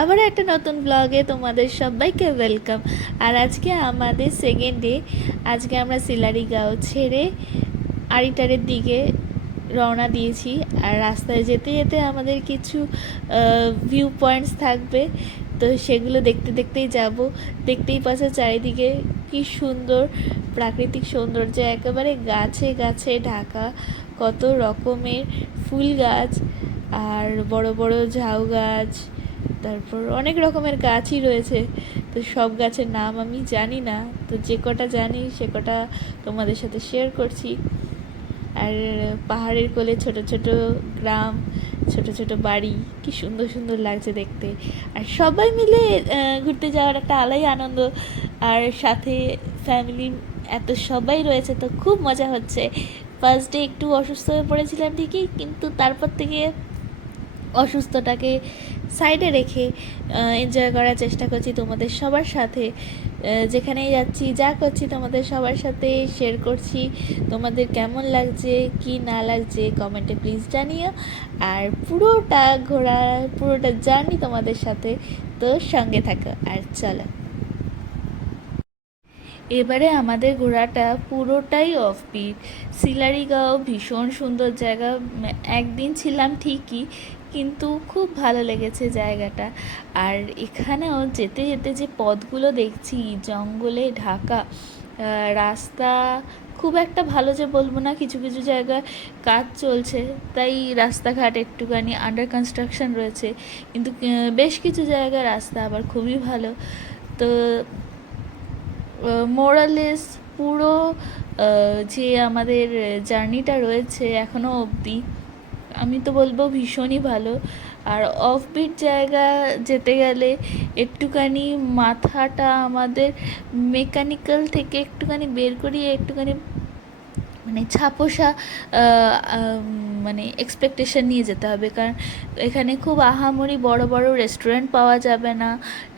আবার একটা নতুন ব্লগে তোমাদের সবাইকে ওয়েলকাম। আর আজকে আমাদের সেকেন্ড ডে। আজকে আমরা সিলারিগাঁও ছেড়ে আড়িটারের দিকে রওনা দিয়েছি। আর রাস্তায় যেতে যেতে আমাদের কিছু ভিউ পয়েন্টস থাকবে, তো সেগুলো দেখতে দেখতেই যাব। দেখতেই পাচ্ছ চারিদিকে কি সুন্দর প্রাকৃতিক সৌন্দর্য, একেবারে গাছে গাছে ঢাকা, কত রকমের ফুল গাছ আর বড় বড় ঝাউ গাছ, তারপর অনেক রকমের গাছই রয়েছে। তো সব গাছের নাম আমি জানি না, তো যে কটা জানি সে কটা তোমাদের সাথে শেয়ার করছি। আর পাহাড়ের কোলে ছোট ছোট গ্রাম, ছোট ছোট বাড়ি, কি সুন্দর সুন্দর লাগছে দেখতে। আর সবাই মিলে ঘুরতে যাওয়ার একটা আলাদাই আনন্দ। আর সাথে ফ্যামিলি এত সবাই রয়েছে, তো খুব মজা হচ্ছে। ফার্স্ট ডে একটু অসুস্থ হয়ে পড়েছিলাম ঠিকই, কিন্তু তারপর থেকে অসুস্থটাকে সাইডে রেখে এনজয় করার চেষ্টা করছি তোমাদের সবার সাথে। যেখানেই যাচ্ছি, যা করছি তোমাদের সবার সাথে শেয়ার করছি। তোমাদের কেমন লাগছে কি না লাগছে কমেন্টে প্লিজ জানিও। আর পুরোটা ঘোরা, পুরোটা জার্নি তোমাদের সাথে, তো সঙ্গে থাকো। আর চলো, এবারে আমাদের ঘোরাটা পুরোটাই অফবিট। সিলারিগাঁও ভীষণ সুন্দর জায়গা। একদিন ছিলাম ঠিকই, কিন্তু খুব ভালো লেগেছে জায়গাটা। আর এখানেও যেতে যেতে যে পথগুলো দেখছি, জঙ্গলে ঢাকা রাস্তা, খুব একটা ভালো যে বলবো না, কিছু কিছু জায়গায় কাজ চলছে, তাই রাস্তাঘাট একটুখানি আন্ডার কনস্ট্রাকশন রয়েছে, কিন্তু বেশ কিছু জায়গায় রাস্তা আবার খুবই ভালো। তো মোরালেস পুরো যে আমাদের জার্নিটা রয়েছে এখনও অবধি, আমি তো বলবো ভীষণই ভালো। আর অফবিট জায়গা যেতে গেলে একটুখানি মাথাটা আমাদের মেকানিক্যাল থেকে একটুখানি বের করিয়ে একটুখানি মানে ছাপোষা মানে এক্সপেকটেশন নিয়ে যেতে হবে। কারণ এখানে খুব আহামরি বড় বড় রেস্টুরেন্ট পাওয়া যাবে না,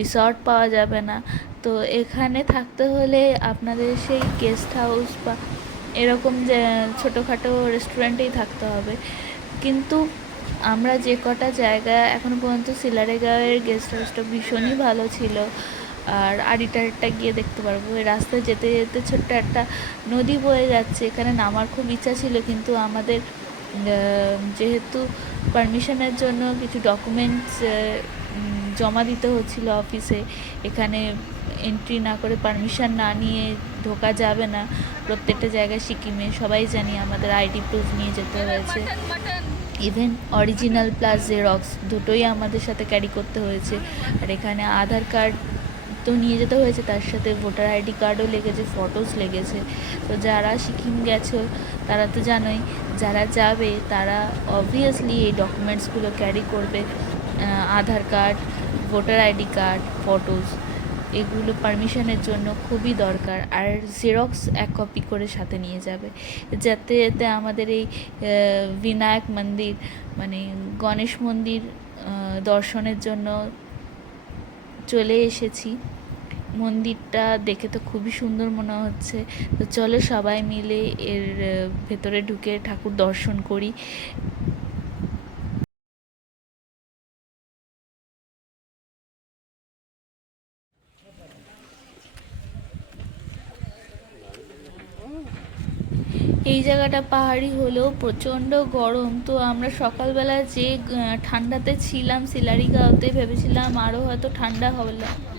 রিসর্ট পাওয়া যাবে না। তো এখানে থাকতে হলে আপনাদের সেই গেস্ট হাউস বা এরকম যে ছোটোখাটো রেস্টুরেন্টেই থাকতে হবে। কিন্তু আমরা যে কটা জায়গা এখনও পর্যন্ত সিলারিগাঁওয়ের গেস্ট হাউসটা ভীষণই ভালো ছিল। আর আড়িটারটা গিয়ে দেখতে পারবো। এই রাস্তায় যেতে যেতে ছোট্ট একটা নদী বয়ে যাচ্ছে, এখানে নামার খুব ইচ্ছা ছিল, কিন্তু আমাদের যেহেতু পারমিশনের জন্য কিছু ডকুমেন্টস জমা দিতে হচ্ছিল অফিসে, এখানে এন্ট্রি না করে পারমিশন না নিয়ে ঢোকা যাবে না। প্রত্যেকটা জায়গায় সিকিমে সবাই জানি আমাদের আইডি প্রুফ নিয়ে যেতে হয়েছে। ইভেন অরিজিনাল প্লাস জেরক্স দুটোই আমাদের সাথে ক্যারি করতে হয়েছে। আর এখানে আধার কার্ড তো নিয়ে যেতে হয়েছে, তার সাথে ভোটার আইডি কার্ডও লেগেছে, ফটোস লেগেছে। তো যারা সিকিম গেছো তারা তো জানোই, যারা যাবে তারা অবভিয়াসলি এই ডকুমেন্টসগুলো ক্যারি করবে। Aadhaar card, voter ID card, photos, এগুলো পারমিশনের জন্য খুবই দরকার। আর জেরক্স 1 কপি করে সাথে নিয়ে যাবে, যাতে যাতে আমাদের এই বিনায়ক মন্দির মানে গণেশ মন্দির দর্শনের জন্য চলে এসেছি। মন্দিরটা দেখে তো খুবই সুন্দর মনে হচ্ছে। তো চলো সবাই মিলে এর ভেতরে ঢুকে ঠাকুর দর্শন করি। এই জায়গাটা পাহাড়ি হলেও প্রচণ্ড গরম। তো আমরা সকালবেলা যে ঠান্ডাতে ছিলাম সিলারিগাঁওতে, ভেবেছিলাম আরও হয়তো ঠান্ডা হবে,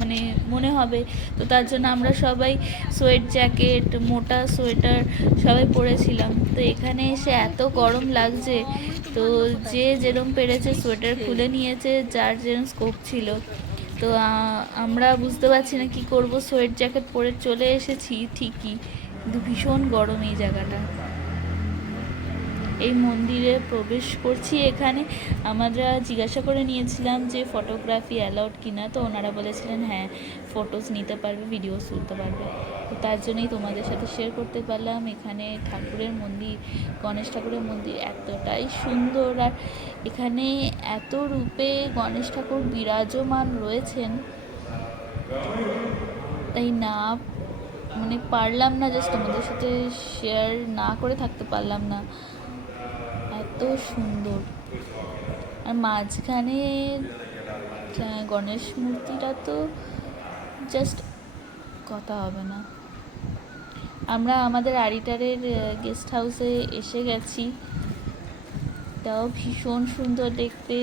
মানে মনে হবে। তো তার জন্য আমরা সবাই সোয়েট জ্যাকেট, মোটা সোয়েটার সবাই পরেছিলাম। তো এখানে এসে এত গরম লাগছে, তো যে যেরম পেরেছে সোয়েটার খুলে নিয়েছে, যার যেরম স্কোপ ছিল। তো আমরা বুঝতে পারছি না কী করব, সোয়েট জ্যাকেট পরে চলে এসেছি ঠিকই, কিন্তু ভীষণ গরম এই জায়গাটা। এই মন্দিরে প্রবেশ করছি, এখানে আমরা জিজ্ঞাসা করে নিয়েছিলাম যে ফটোগ্রাফি অ্যালাউড কিনা, তো ওনারা বলেছিলেন হ্যাঁ ফটোস নিতে পারবে, ভিডিওস তুলতে পারবে। তো তার জন্যই তোমাদের সাথে শেয়ার করতে পারলাম। এখানে ঠাকুরের মন্দির, গণেশ ঠাকুরের মন্দির এতটাই সুন্দর। আর এখানে এত রূপে গণেশ ঠাকুর বিরাজমান রয়েছেন, তাই না মানে পারলাম না জাস্ট তোমাদের সাথে শেয়ার না করে থাকতে পারলাম না, এত সুন্দর। আর মাঝখানে গণেশ মূর্তিটা তো জাস্ট কথা হবে না। আমরা আমাদের আড়িটারের গেস্ট হাউসে এসে গেছি। এটাও ভীষণ সুন্দর দেখতে,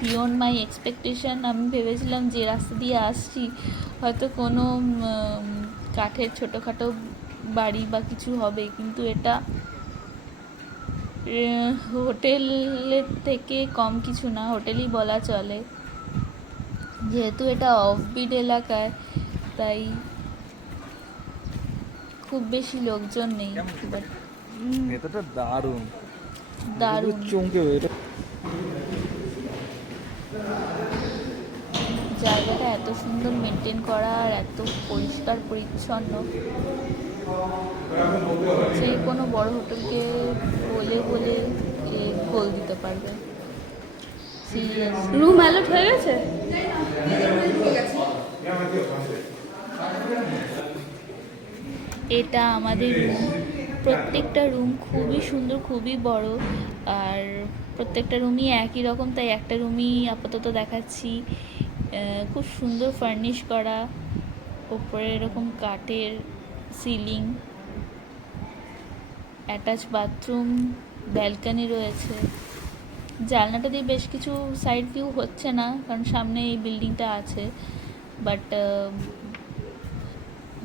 বিয়ন্ড মাই এক্সপেকটেশন। আমি ভেবেছিলাম যে রাস্তা দিয়ে আসছি হয়তো কোনো কাঠের ছোটোখাটো বাড়ি বা কিছু হবে, কিন্তু এটা হোটেলের থেকে কম কিছু না, হোটেলই বলা চলে। যেহেতু এটা অফবিট এলাকায়, তাই খুব বেশি লোকজন নেই। বাট ভেতরটা দারুণ দারুণ, চমকে এটা। জায়গাটা এত সুন্দর মেনটেন করা আর এত পরিষ্কার পরিচ্ছন্ন, যে কোনো বড় হোটেলকে বলে বলে গোল দিতে পারবে। রুম অ্যালট হয়ে গেছে। এটা আমাদের রুম। প্রত্যেকটা রুম খুবই সুন্দর, খুবই বড়, আর প্রত্যেকটা রুমই একই রকম, তাই একটা রুমই আপাতত দেখাচ্ছি। খুব সুন্দর ফার্নিশ করা, ওপরে এরকম কাঠের সিলিং, অ্যাটাচ বাথরুম, ব্যালকনি রয়েছে। জানলাটা দিয়ে বেশ কিছু সাইড ভিউ হচ্ছে না, কারণ সামনে এই বিল্ডিংটা আছে, বাট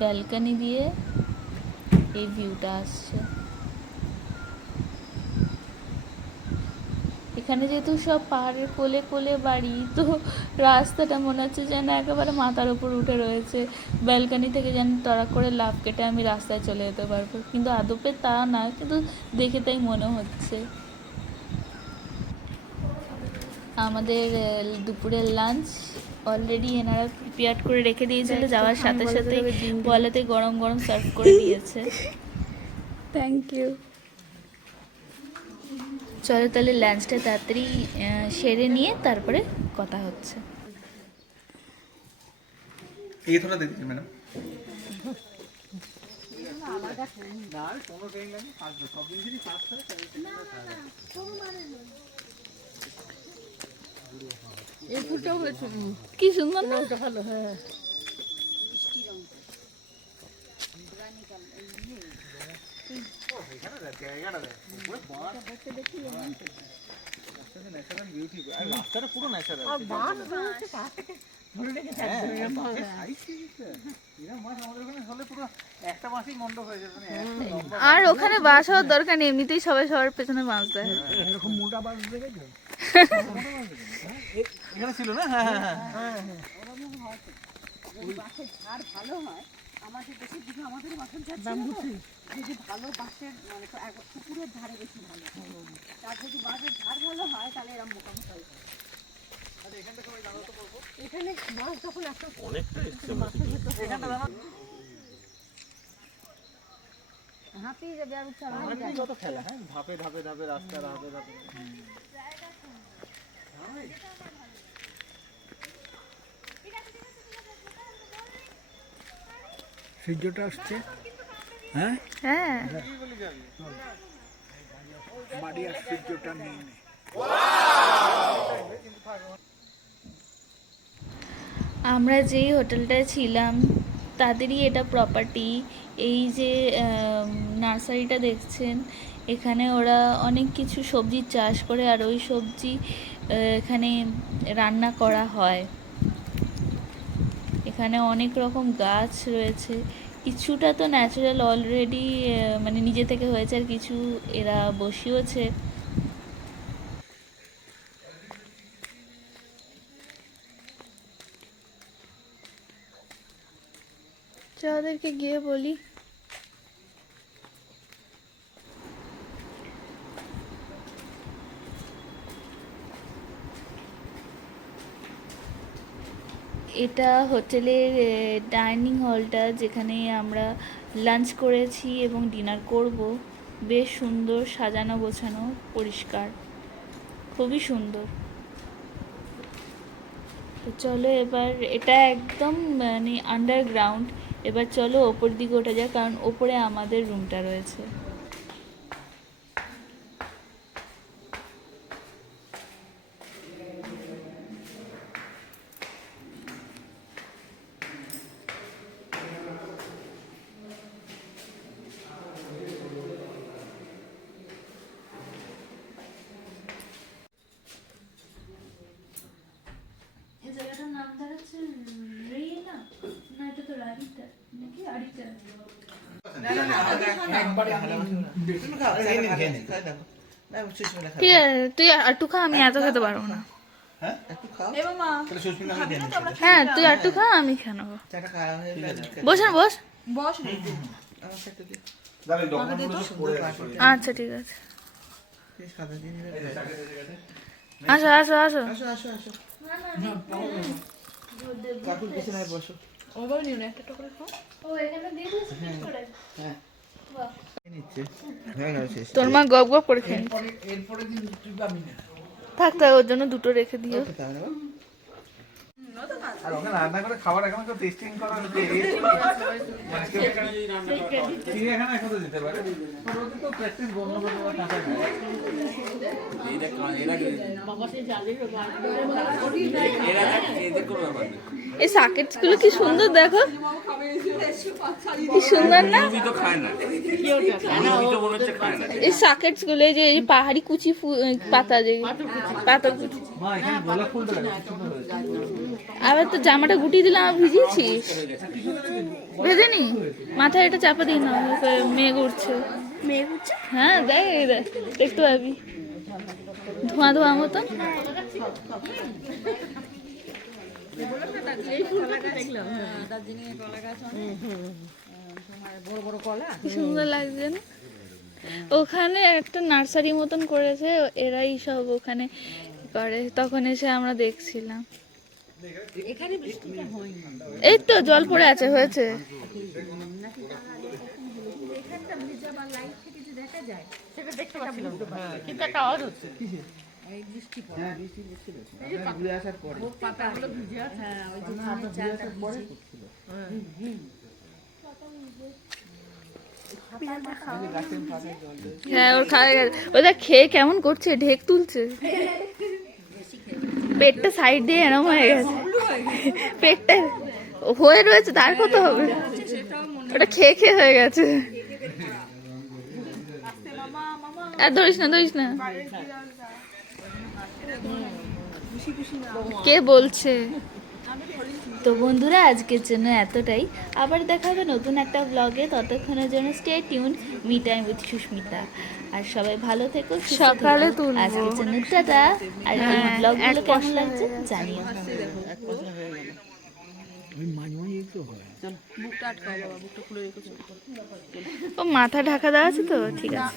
ব্যালকনি দিয়ে এই ভিউটা আসছে। এখানে যেহেতু সব পাহাড়ের কোলে কোলে বাড়ি, তো রাস্তাটা মনে হচ্ছে যেন একেবারে মাথার উপর উঠে রয়েছে। ব্যালকনি থেকে যেন তড়া করে লাফ কেটে আমি রাস্তায় চলে যেতে পারবো, কিন্তু আদপে তা না, কিন্তু দেখে তাই মনে হচ্ছে। আমাদের দুপুরের লাঞ্চ অলরেডি এনারা প্রিপেয়ার করে রেখে দিয়েছিল, যাওয়ার সাথে সাথে বলাতে গরম গরম সার্ভ করে দিয়েছে। Thank you. চলো তাহলে লাঞ্চটা তাড়াতাড়ি সেরে নিয়ে তারপরে কথা হচ্ছে। এই থোড়া দে দিন ম্যাডাম। এই ফুলটাও হয়েছে, কি সুন্দর না? ওটা ভালো। হ্যাঁ, রাস্তাটা পুরো ন্যাচারাল। একটা মাসই মণ্ডপ হয়ে যাবে। আর ওখানে বাস হওয়ার দরকার নেই, এমনিতেই সবাই সবার পেছনে বাস দেয়। এরকম মোটা বাস দেখেছো? এখানে ছিল না? হ্যাঁ হ্যাঁ হ্যাঁ। যদি বাসের ঝাড় ভালো হয়, আমাদের দেশের দিকে আমাদের বাসের ঝাড় ছিল না? যদি ভালো বাসের মানে পুকুরের ধারে বেশি ভালো, তার যদি বাসের ঝাড় ভালো হয় তাহলে এরকম মোটামুটি হয়। এখানে মাছ যখন একটা হাঁপিয়ে যাবে আর চালানো যায়। কত খেলা, হ্যাঁ, ধাপে ধাপে ধাপে রাস্তা ধাপে ধাপে। সূর্যটা আসছে। হ্যাঁ হ্যাঁ, বাড়ি আর সূর্যটা নেই। আমরা যেই হোটেলটায় ছিলাম তাদেরই এটা প্রপার্টি। এই যে নার্সারিটা দেখছেন, এখানে ওরা অনেক কিছু সবজির চাষ করে, আর ওই সবজি এখানে রান্না করা হয়। এখানে অনেক রকম গাছ রয়েছে, কিছুটা তো ন্যাচারাল অলরেডি, মানে নিজে থেকে হয়েছে, আর কিছু এরা বসিয়েছে। ওদেরকে গিয়ে বলি। এটা হোটেলের ডাইনিং হলটা, যেখানে আমরা লাঞ্চ করেছি এবং ডিনার করব। বেশ সুন্দর সাজানো গোছানো, পরিষ্কার, খুবই সুন্দর। তো চলো এবার, এটা একদম মানে আন্ডারগ্রাউন্ড। এবার চলো ওপর দিকে ওঠা যাক, কারণ ওপরে আমাদের রুমটা রয়েছে। ঠিক আছে, তুই একটু খা, আমি এত খেতে পারবো না। হ্যাঁ তুই একটু খা, আমি খেয়ে নেবো। বস না, বস। আচ্ছা ঠিক আছে, আসো আসো আসো। তোর মা গপ গপ করে খেয়ে নিচ্ছে। এরপরে কিন্তু তুই পাবি না। থাক থাক, ওর জন্য দুটো রেখে দিও। আর ওখানে রান্না করে খাবার এখন তো টেস্টিং করা হচ্ছে। চিড়িয়াখানা এখন তো যেতে পারে। আর ওদের তো প্র্যাকটিস বন্ধ করে দেওয়া টাকা নেই। এই সাকেটস গুলো কি সুন্দর, দেখো কি সুন্দর না? এই সাকেটস গুলো, এই যে এই পাহাড়ি কুচি পাতা, যে পাতা কুচি। মা এখানে গোলাপ ফুলটা লাগে, কি সুন্দর হয়েছে। আবার তো জামাটা গুটিয়ে দিলাম, ভিজিয়েছিস? ভেজেনি? মাথায় এটা চাপা দিই না, মেঘ উঠছে। মেয়ে উঠছে। হ্যাঁ দেখ, এই দেখ, দেখতে পাবি ধোঁয়া ধোঁয়া মতন। কি সুন্দর লাগছে না? ওখানে একটা নার্সারি মতন করেছে, এরাই সব ওখানে করে। তখন এসে আমরা দেখছিলাম। এই তো জল পড়ে আছে, হয়েছে। হ্যাঁ ওর খাওয়া গেছে। ওটা খেয়ে কেমন করছে, ঢেক তুলছে। পেটটা সাইড দিয়ে এরম হয়ে গেছে, পেটটা হয়ে রয়েছে, তার কত হবে? ওটা খেয়ে খেয়ে হয়ে গেছে। আর ধরিস না, ধরিস না। কে বলছে? তো বন্ধুরা, আজকের জন্য এতটাই। আবার দেখা হবে নতুন একটা ব্লগে। ততক্ষণের জন্য stay tune, me time with Susmita. আর সবাই ভালো থেকো, সকালে তুলবো। আজকের জন্য টাটা। আর এই ব্লগগুলো কেমন লাগছে জানিও। ও মাথা ঢাকা দেওয়া আছে তো, ঠিক আছে।